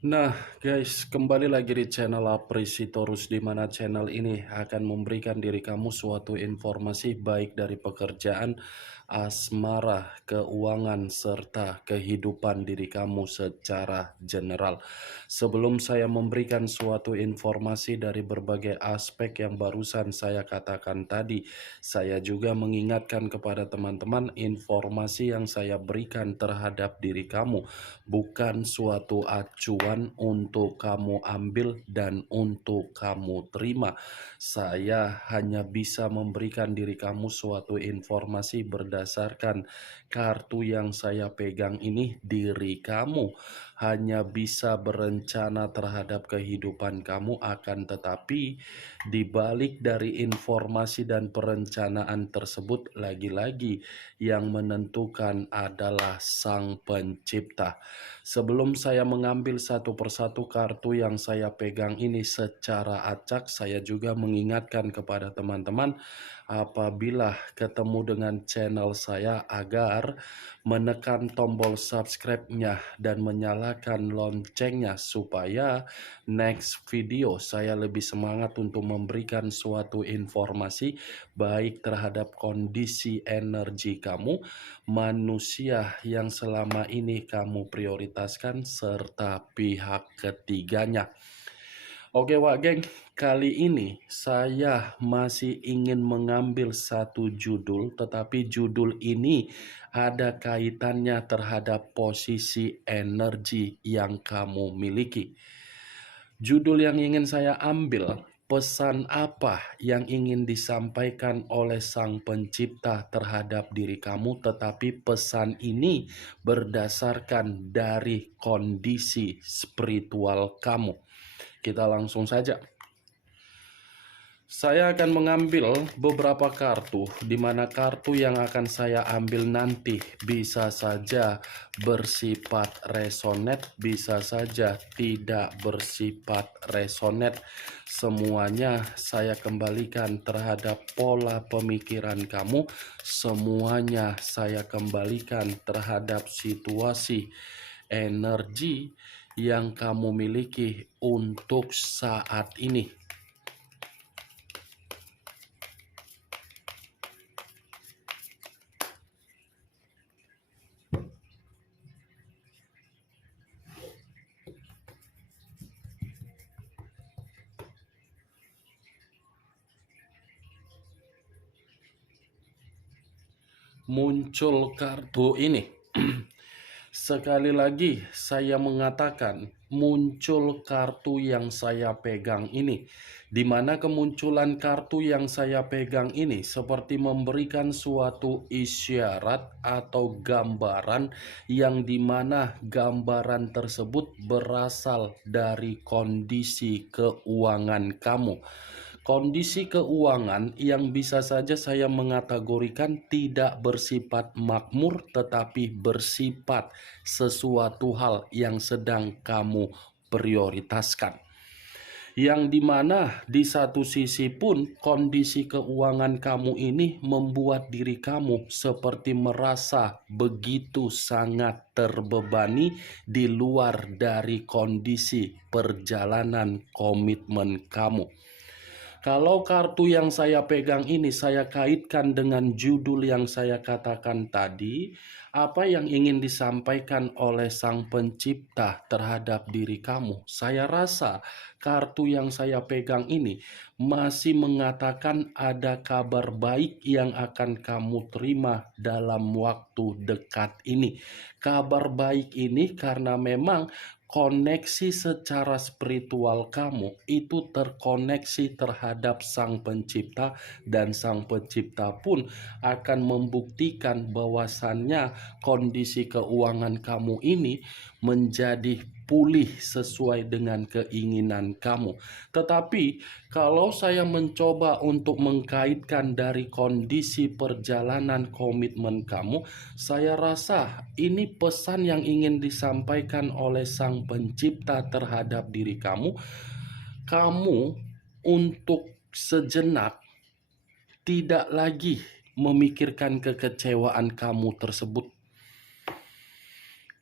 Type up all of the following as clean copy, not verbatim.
Nah, guys, kembali lagi di channel Apresitorus, di mana channel ini akan memberikan diri kamu suatu informasi baik dari pekerjaan, asmara, keuangan, serta kehidupan diri kamu secara general. Sebelum saya memberikan suatu informasi dari berbagai aspek yang barusan saya katakan tadi, saya juga mengingatkan kepada teman-teman informasi yang saya berikan terhadap diri kamu bukan suatu acuan untuk kamu ambil dan untuk kamu terima. Saya hanya bisa memberikan diri kamu suatu informasi berdasarkan kartu yang saya pegang ini. Diri kamu hanya bisa berencana terhadap kehidupan kamu, akan tetapi di balik dari informasi dan perencanaan tersebut, lagi-lagi yang menentukan adalah Sang Pencipta. Sebelum saya mengambil satu persatu kartu yang saya pegang ini secara acak, saya juga mengingatkan kepada teman-teman apabila ketemu dengan channel saya agar menekan tombol subscribe-nya dan menyalakan loncengnya supaya next video saya lebih semangat untuk memberikan suatu informasi baik terhadap kondisi energi kamu, manusia yang selama ini kamu prioritaskan, serta pihak ketiganya. Oke Wak Geng, kali ini saya masih ingin mengambil satu judul, tetapi judul ini ada kaitannya terhadap posisi energi yang kamu miliki. Judul yang ingin saya ambil, pesan apa yang ingin disampaikan oleh Sang Pencipta terhadap diri kamu, tetapi pesan ini berdasarkan dari kondisi spiritual kamu. Kita langsung saja. Saya akan mengambil beberapa kartu, di mana kartu yang akan saya ambil nanti bisa saja bersifat resonate, bisa saja tidak bersifat resonate. Semuanya saya kembalikan terhadap pola pemikiran kamu, semuanya saya kembalikan terhadap situasi energi yang kamu miliki untuk saat ini. Muncul kartu ini. Sekali lagi saya mengatakan muncul kartu yang saya pegang ini, di mana kemunculan kartu yang saya pegang ini seperti memberikan suatu isyarat atau gambaran, yang dimana gambaran tersebut berasal dari kondisi keuangan kamu. Kondisi keuangan yang bisa saja saya mengategorikan tidak bersifat makmur, tetapi bersifat sesuatu hal yang sedang kamu prioritaskan. Yang dimana di satu sisi pun kondisi keuangan kamu ini membuat diri kamu seperti merasa begitu sangat terbebani di luar dari kondisi perjalanan komitmen kamu. Kalau kartu yang saya pegang ini saya kaitkan dengan judul yang saya katakan tadi, apa yang ingin disampaikan oleh Sang Pencipta terhadap diri kamu? Saya rasa kartu yang saya pegang ini masih mengatakan ada kabar baik yang akan kamu terima dalam waktu dekat ini. Kabar baik ini karena memang koneksi secara spiritual kamu itu terkoneksi terhadap Sang Pencipta, dan Sang Pencipta pun akan membuktikan bahwasannya kondisi keuangan kamu ini menjadi pulih sesuai dengan keinginan kamu. Tetapi kalau saya mencoba untuk mengkaitkan dari kondisi perjalanan komitmen kamu, saya rasa ini pesan yang ingin disampaikan oleh Sang Pencipta terhadap diri kamu. Kamu untuk sejenak tidak lagi memikirkan kekecewaan kamu tersebut.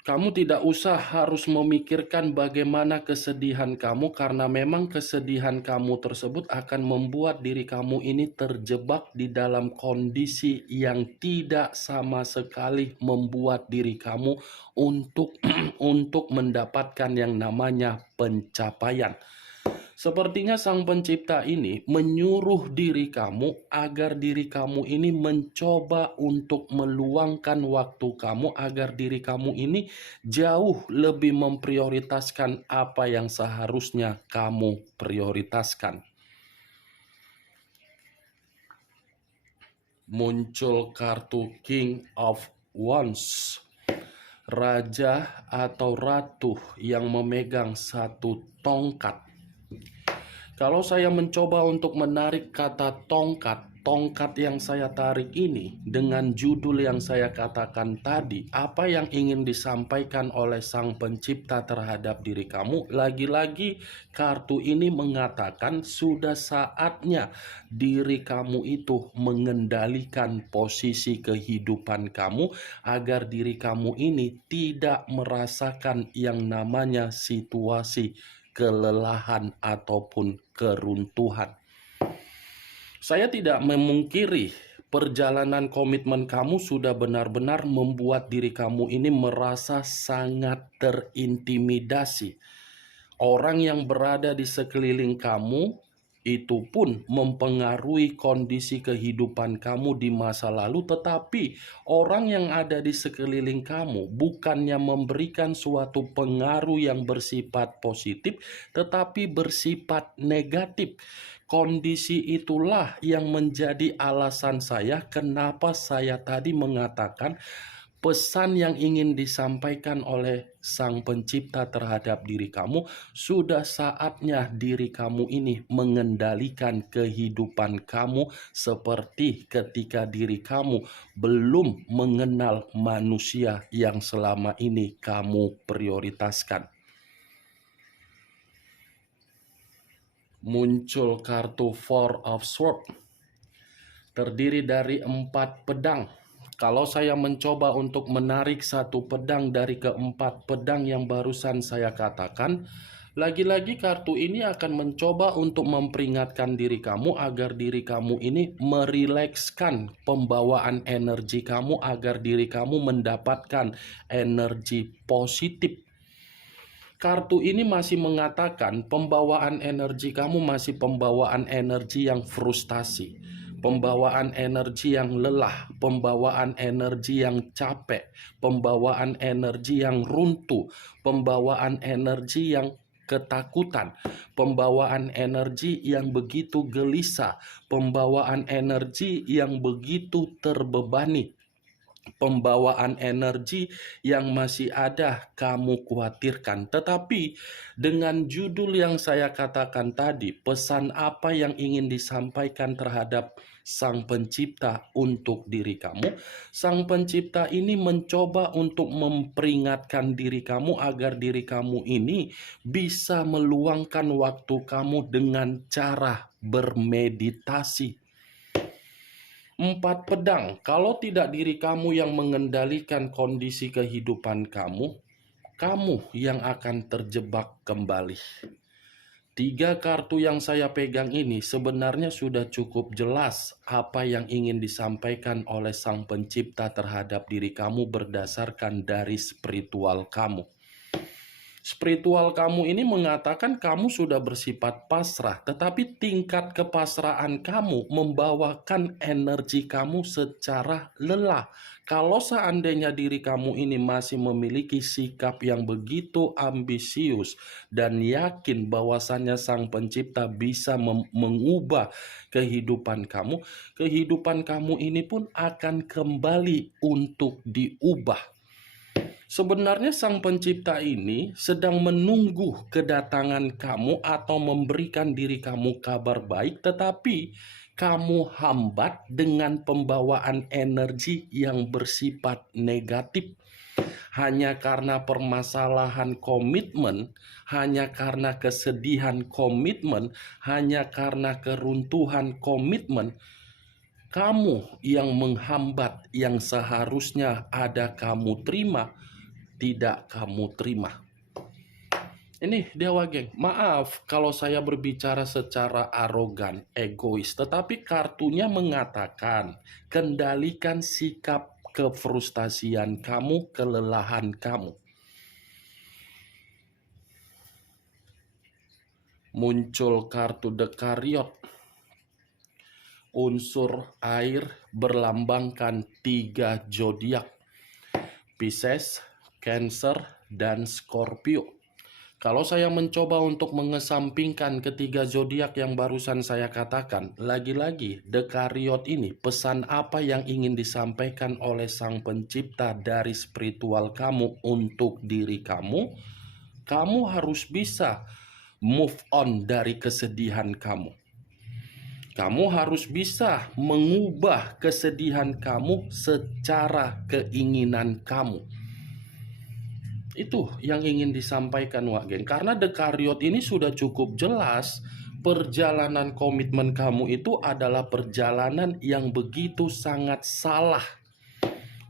Kamu tidak usah harus memikirkan bagaimana kesedihan kamu, karena memang kesedihan kamu tersebut akan membuat diri kamu ini terjebak di dalam kondisi yang tidak sama sekali membuat diri kamu untuk untuk mendapatkan yang namanya pencapaian. Sepertinya Sang Pencipta ini menyuruh diri kamu agar diri kamu ini mencoba untuk meluangkan waktu kamu, agar diri kamu ini jauh lebih memprioritaskan apa yang seharusnya kamu prioritaskan. Muncul kartu King of Wands, raja atau ratu yang memegang satu tongkat. Kalau saya mencoba untuk menarik kata tongkat, tongkat yang saya tarik ini dengan judul yang saya katakan tadi, apa yang ingin disampaikan oleh Sang Pencipta terhadap diri kamu? Lagi-lagi kartu ini mengatakan sudah saatnya diri kamu itu mengendalikan posisi kehidupan kamu, agar diri kamu ini tidak merasakan yang namanya situasi kelelahan ataupun keruntuhan. Saya tidak memungkiri perjalanan komitmen kamu sudah benar-benar membuat diri kamu ini merasa sangat terintimidasi. Orang yang berada di sekeliling kamu itu pun mempengaruhi kondisi kehidupan kamu di masa lalu, tetapi orang yang ada di sekeliling kamu bukannya memberikan suatu pengaruh yang bersifat positif, tetapi bersifat negatif. Kondisi itulah yang menjadi alasan saya kenapa saya tadi mengatakan pesan yang ingin disampaikan oleh Sang Pencipta terhadap diri kamu, sudah saatnya diri kamu ini mengendalikan kehidupan kamu seperti ketika diri kamu belum mengenal manusia yang selama ini kamu prioritaskan. Muncul kartu Four of Swords, terdiri dari 4 pedang. Kalau saya mencoba untuk menarik satu pedang dari keempat pedang yang barusan saya katakan, lagi-lagi kartu ini akan mencoba untuk memperingatkan diri kamu agar diri kamu ini merilekskan pembawaan energi kamu, agar diri kamu mendapatkan energi positif. Kartu ini masih mengatakan pembawaan energi kamu masih pembawaan energi yang frustasi, pembawaan energi yang lelah, pembawaan energi yang capek, pembawaan energi yang runtuh, pembawaan energi yang ketakutan, pembawaan energi yang begitu gelisah, pembawaan energi yang begitu terbebani, pembawaan energi yang masih ada kamu khawatirkan. Tetapi dengan judul yang saya katakan tadi, pesan apa yang ingin disampaikan terhadap Sang Pencipta untuk diri kamu, Sang Pencipta ini mencoba untuk memperingatkan diri kamu agar diri kamu ini bisa meluangkan waktu kamu dengan cara bermeditasi. 4 pedang, kalau tidak diri kamu yang mengendalikan kondisi kehidupan kamu, kamu yang akan terjebak kembali. 3 kartu yang saya pegang ini sebenarnya sudah cukup jelas apa yang ingin disampaikan oleh Sang Pencipta terhadap diri kamu berdasarkan dari spiritual kamu. Spiritual kamu ini mengatakan kamu sudah bersifat pasrah, tetapi tingkat kepasrahan kamu membawakan energi kamu secara lelah. Kalau seandainya diri kamu ini masih memiliki sikap yang begitu ambisius dan yakin bahwasannya Sang Pencipta bisa mengubah kehidupan kamu ini pun akan kembali untuk diubah. Sebenarnya Sang Pencipta ini sedang menunggu kedatangan kamu atau memberikan diri kamu kabar baik, tetapi kamu hambat dengan pembawaan energi yang bersifat negatif. Hanya karena permasalahan komitmen, hanya karena kesedihan komitmen, hanya karena keruntuhan komitmen, kamu yang menghambat yang seharusnya ada kamu terima, tidak kamu terima. Ini dia Wageng. Maaf kalau saya berbicara secara arogan, egois, tetapi kartunya mengatakan kendalikan sikap kefrustasian kamu, kelelahan kamu. Muncul kartu The Chariot. Unsur air berlambangkan 3 zodiak, Pisces, Cancer, dan Scorpio. Kalau saya mencoba untuk mengesampingkan ketiga zodiak yang barusan saya katakan, lagi-lagi The Chariot ini, pesan apa yang ingin disampaikan oleh Sang Pencipta dari spiritual kamu untuk diri kamu? Kamu harus bisa move on dari kesedihan kamu. Kamu harus bisa mengubah kesedihan kamu secara keinginan kamu. Itu yang ingin disampaikan Wak Geng. Karena The Chariot ini sudah cukup jelas, perjalanan komitmen kamu itu adalah perjalanan yang begitu sangat salah.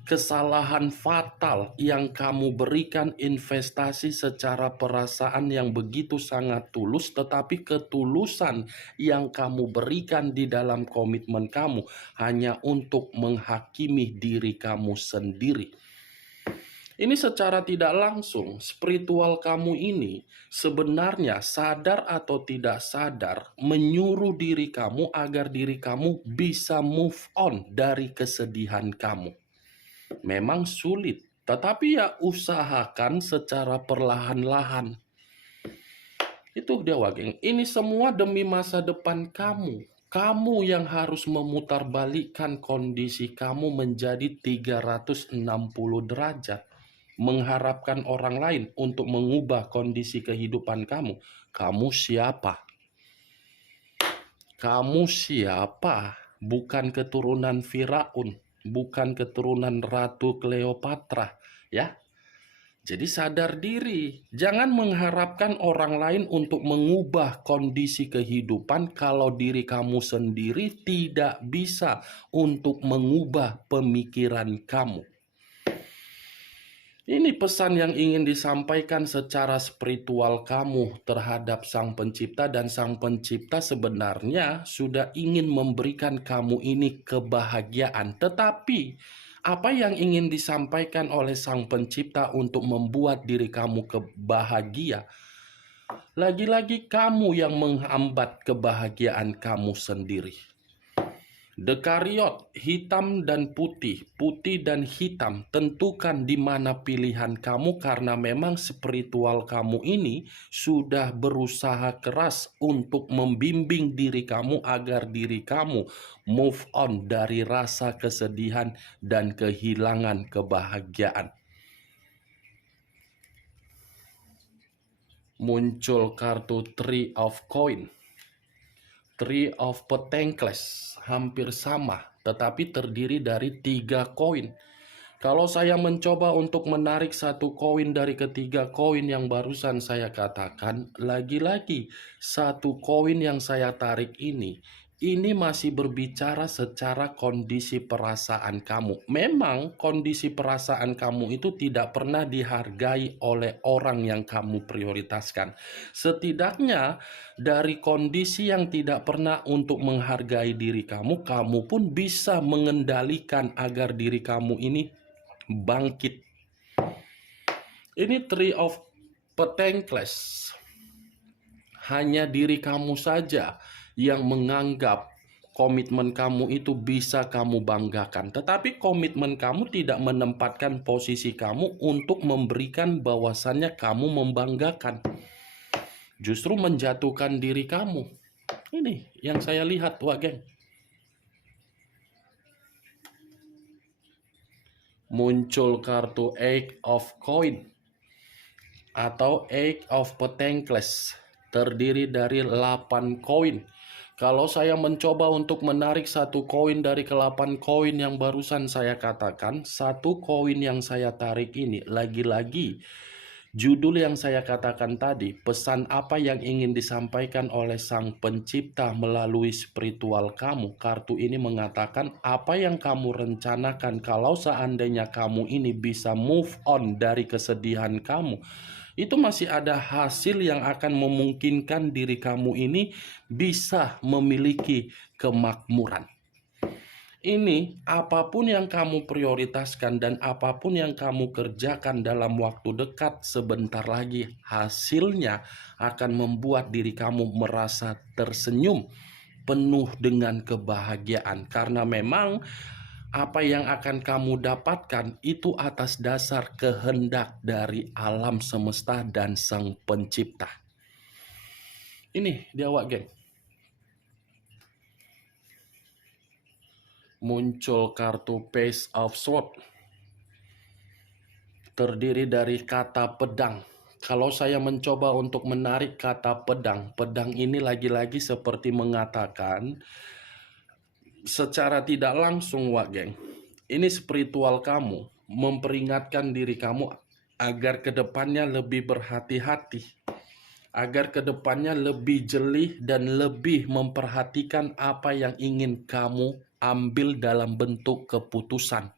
Kesalahan fatal yang kamu berikan investasi secara perasaan yang begitu sangat tulus, tetapi ketulusan yang kamu berikan di dalam komitmen kamu hanya untuk menghakimi diri kamu sendiri. Ini secara tidak langsung, spiritual kamu ini sebenarnya sadar atau tidak sadar menyuruh diri kamu agar diri kamu bisa move on dari kesedihan kamu. Memang sulit, tetapi ya usahakan secara perlahan-lahan. Itu dia Wageng. Ini semua demi masa depan kamu. Kamu yang harus memutarbalikkan kondisi kamu menjadi 360 derajat. Mengharapkan orang lain untuk mengubah kondisi kehidupan kamu. Kamu siapa? Kamu siapa? Bukan keturunan Firaun, bukan keturunan Ratu Cleopatra, ya. Jadi sadar diri, jangan mengharapkan orang lain untuk mengubah kondisi kehidupan kalau diri kamu sendiri tidak bisa untuk mengubah pemikiran kamu. Ini pesan yang ingin disampaikan secara spiritual kamu terhadap Sang Pencipta, dan Sang Pencipta sebenarnya sudah ingin memberikan kamu ini kebahagiaan. Tetapi apa yang ingin disampaikan oleh Sang Pencipta untuk membuat diri kamu bahagia? Lagi-lagi kamu yang menghambat kebahagiaan kamu sendiri. The Chariot, hitam dan putih, putih dan hitam. Tentukan di mana pilihan kamu, karena memang spiritual kamu ini sudah berusaha keras untuk membimbing diri kamu agar diri kamu move on dari rasa kesedihan dan kehilangan kebahagiaan. Muncul kartu Three of Coin. Three of Pentacles hampir sama, tetapi terdiri dari 3 koin. Kalau saya mencoba untuk menarik satu koin dari ketiga koin yang barusan saya katakan, lagi-lagi satu koin yang saya tarik ini masih berbicara secara kondisi perasaan kamu. Memang kondisi perasaan kamu itu tidak pernah dihargai oleh orang yang kamu prioritaskan. Setidaknya dari kondisi yang tidak pernah untuk menghargai diri kamu, kamu pun bisa mengendalikan agar diri kamu ini bangkit. Ini Three of Pentacles. Hanya diri kamu saja yang menganggap komitmen kamu itu bisa kamu banggakan. Tetapi komitmen kamu tidak menempatkan posisi kamu untuk memberikan bahwasannya kamu membanggakan. Justru menjatuhkan diri kamu. Ini yang saya lihat, Wak Geng. Muncul kartu Eight of Coin atau Eight of Pentacles, terdiri dari 8 koin. Kalau saya mencoba untuk menarik satu koin dari ke-8 koin yang barusan saya katakan, satu koin yang saya tarik ini lagi-lagi Judul yang saya katakan tadi, pesan apa yang ingin disampaikan oleh Sang Pencipta melalui spiritual kamu. Kartu ini mengatakan apa yang kamu rencanakan kalau seandainya kamu ini bisa move on dari kesedihan kamu, itu masih ada hasil yang akan memungkinkan diri kamu ini bisa memiliki kemakmuran. Ini apapun yang kamu prioritaskan dan apapun yang kamu kerjakan dalam waktu dekat, sebentar lagi hasilnya akan membuat diri kamu merasa tersenyum, penuh dengan kebahagiaan. Karena memang apa yang akan kamu dapatkan itu atas dasar kehendak dari alam semesta dan Sang Pencipta. Ini dia Wak Geng. Muncul kartu Page of Swords, terdiri dari kata pedang. Kalau saya mencoba untuk menarik kata pedang, pedang ini lagi-lagi seperti mengatakan secara tidak langsung, Wak Geng, ini spiritual kamu memperingatkan diri kamu agar kedepannya lebih berhati-hati, agar kedepannya lebih jeli dan lebih memperhatikan apa yang ingin kamu ambil dalam bentuk keputusan.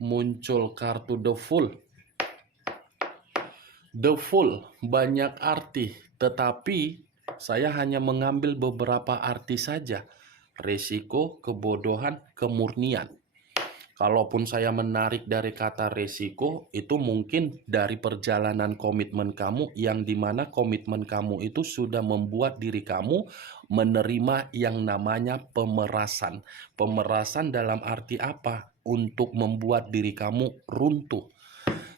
Muncul kartu The Fool. The Fool banyak arti, tetapi saya hanya mengambil beberapa arti saja. Resiko, kebodohan, kemurnian. Kalaupun saya menarik dari kata resiko, itu mungkin dari perjalanan komitmen kamu, yang dimana komitmen kamu itu sudah membuat diri kamu menerima yang namanya pemerasan. Pemerasan dalam arti apa? Untuk membuat diri kamu runtuh.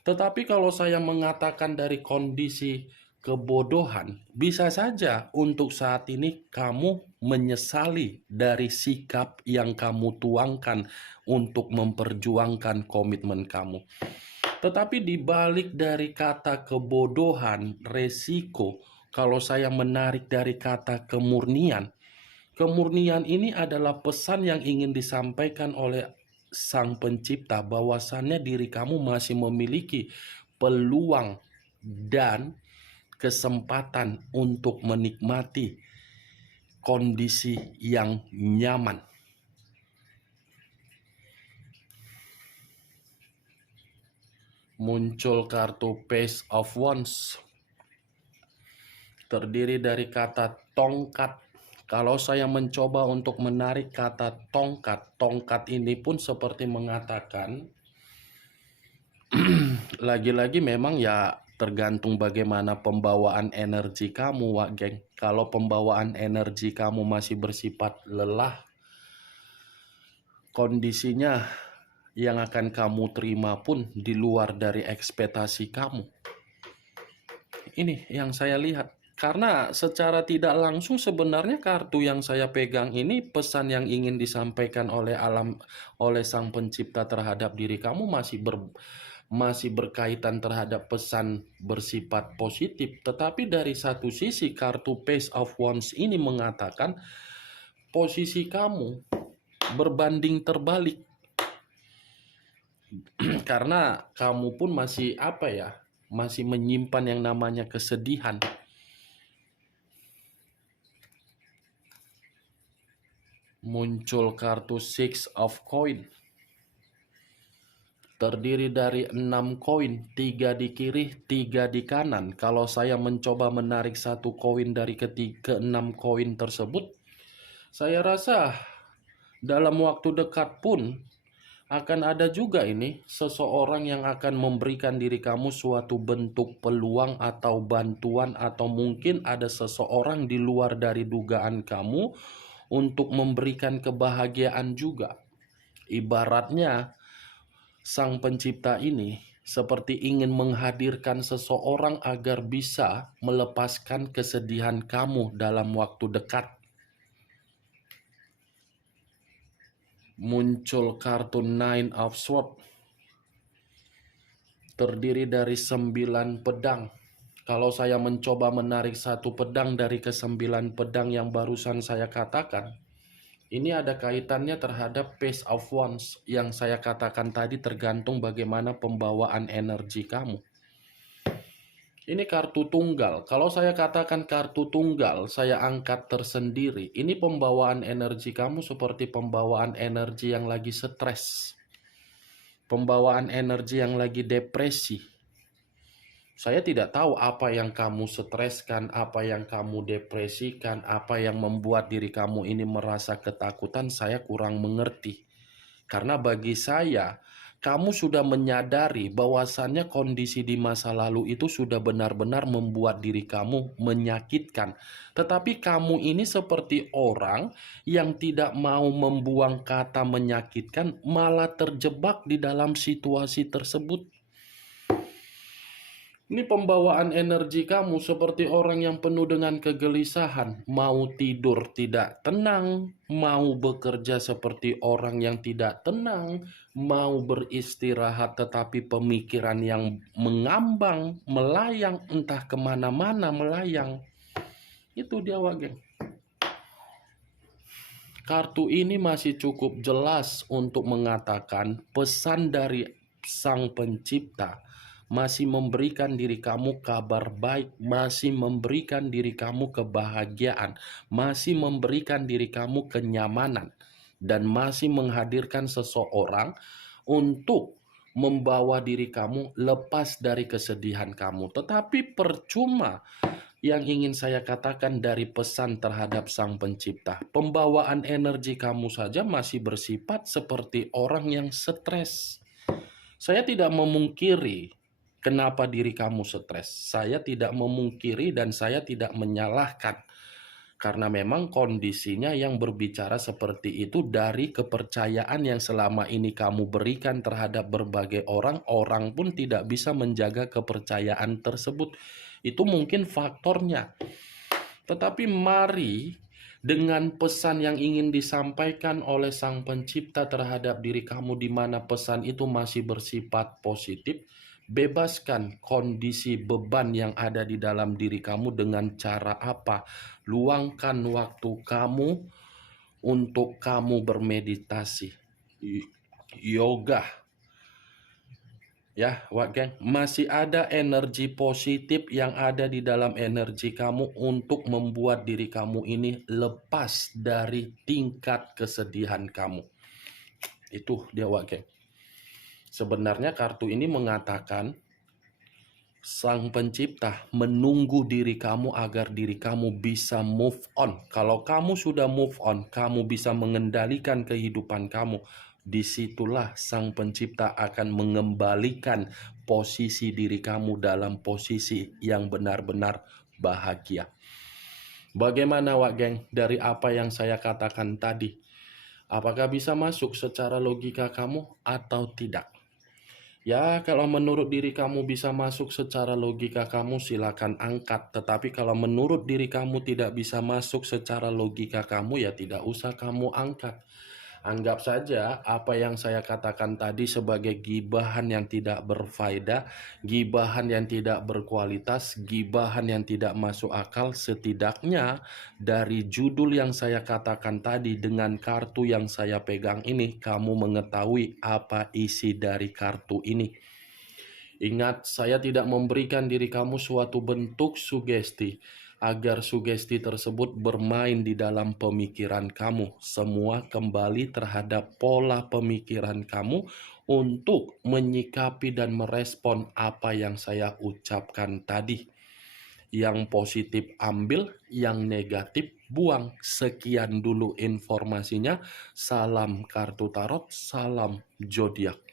Tetapi kalau saya mengatakan dari kondisi kebodohan, bisa saja untuk saat ini kamu menyesali dari sikap yang kamu tuangkan untuk memperjuangkan komitmen kamu. Tetapi di balik dari kata kebodohan, resiko, kalau saya menarik dari kata kemurnian, kemurnian ini adalah pesan yang ingin disampaikan oleh Sang Pencipta, bahwasannya diri kamu masih memiliki peluang dan kesempatan untuk menikmati kondisi yang nyaman. Muncul kartu Page of Wands, terdiri dari kata tongkat. Kalau saya mencoba untuk menarik kata tongkat, tongkat ini pun seperti mengatakan, lagi-lagi memang ya tergantung bagaimana pembawaan energi kamu, Wak Geng. Kalau pembawaan energi kamu masih bersifat lelah, kondisinya yang akan kamu terima pun di luar dari ekspektasi kamu. Ini yang saya lihat. Karena secara tidak langsung sebenarnya kartu yang saya pegang ini, pesan yang ingin disampaikan oleh Sang Pencipta terhadap diri kamu masih berkaitan terhadap pesan bersifat positif. Tetapi dari satu sisi kartu Page of Wands ini mengatakan posisi kamu berbanding terbalik. Karena kamu pun masih masih menyimpan yang namanya kesedihan. Muncul kartu Six of Coin, terdiri dari 6 koin, 3 di kiri, 3 di kanan. Kalau saya mencoba menarik satu koin dari ke-6 koin tersebut, saya rasa dalam waktu dekat pun akan ada juga ini seseorang yang akan memberikan diri kamu suatu bentuk peluang atau bantuan, atau mungkin ada seseorang di luar dari dugaan kamu untuk memberikan kebahagiaan juga. Ibaratnya Sang Pencipta ini seperti ingin menghadirkan seseorang agar bisa melepaskan kesedihan kamu dalam waktu dekat. Muncul kartu Nine of Swords, terdiri dari 9 pedang. Kalau saya mencoba menarik satu pedang dari ke-9 pedang yang barusan saya katakan, Ini ada kaitannya terhadap Page of Wands yang saya katakan tadi, tergantung bagaimana pembawaan energi kamu. Ini kartu tunggal. Kalau saya katakan kartu tunggal, saya angkat tersendiri. Ini pembawaan energi kamu seperti pembawaan energi yang lagi stres. Pembawaan energi yang lagi depresi. Saya tidak tahu apa yang kamu streskan, apa yang kamu depresikan, apa yang membuat diri kamu ini merasa ketakutan, saya kurang mengerti. Karena bagi saya, kamu sudah menyadari bahwasannya kondisi di masa lalu itu sudah benar-benar membuat diri kamu menyakitkan. Tetapi kamu ini seperti orang yang tidak mau membuang kata menyakitkan, malah terjebak di dalam situasi tersebut. Ini pembawaan energi kamu seperti orang yang penuh dengan kegelisahan, mau tidur tidak tenang, mau bekerja seperti orang yang tidak tenang, mau beristirahat tetapi pemikiran yang mengambang, melayang, entah kemana-mana melayang. Itu dia, Wageng. Kartu ini masih cukup jelas untuk mengatakan pesan dari Sang Pencipta masih memberikan diri kamu kabar baik, masih memberikan diri kamu kebahagiaan, masih memberikan diri kamu kenyamanan, dan masih menghadirkan seseorang untuk membawa diri kamu lepas dari kesedihan kamu. Tetapi percuma yang ingin saya katakan dari pesan terhadap Sang Pencipta. Pembawaan energi kamu saja masih bersifat seperti orang yang stres. Saya tidak memungkiri kenapa diri kamu stres. Saya tidak memungkiri dan saya tidak menyalahkan. Karena memang kondisinya yang berbicara seperti itu dari kepercayaan yang selama ini kamu berikan terhadap berbagai orang, orang pun tidak bisa menjaga kepercayaan tersebut. Itu mungkin faktornya. Tetapi mari dengan pesan yang ingin disampaikan oleh Sang Pencipta terhadap diri kamu, di mana pesan itu masih bersifat positif, bebaskan kondisi beban yang ada di dalam diri kamu dengan cara apa? Luangkan waktu kamu untuk kamu bermeditasi, yoga. Ya, Wageng, masih ada energi positif yang ada di dalam energi kamu untuk membuat diri kamu ini lepas dari tingkat kesedihan kamu. Itu dia, Wageng. Sebenarnya kartu ini mengatakan Sang Pencipta menunggu diri kamu agar diri kamu bisa move on. Kalau kamu sudah move on, kamu bisa mengendalikan kehidupan kamu. Disitulah Sang Pencipta akan mengembalikan posisi diri kamu dalam posisi yang benar-benar bahagia. Bagaimana, Wak Geng, dari apa yang saya katakan tadi? Apakah bisa masuk secara logika kamu atau tidak? Ya, kalau menurut diri kamu bisa masuk secara logika kamu, silakan angkat. Tetapi kalau menurut diri kamu tidak bisa masuk secara logika kamu, ya tidak usah kamu angkat. Anggap saja apa yang saya katakan tadi sebagai gibahan yang tidak berfaedah, gibahan yang tidak berkualitas, gibahan yang tidak masuk akal. Setidaknya dari judul yang saya katakan tadi dengan kartu yang saya pegang ini, kamu mengetahui apa isi dari kartu ini. Ingat, saya tidak memberikan diri kamu suatu bentuk sugesti agar sugesti tersebut bermain di dalam pemikiran kamu. Semua kembali terhadap pola pemikiran kamu untuk menyikapi dan merespon apa yang saya ucapkan tadi. Yang positif ambil, yang negatif buang. Sekian dulu informasinya. Salam kartu tarot, salam zodiak.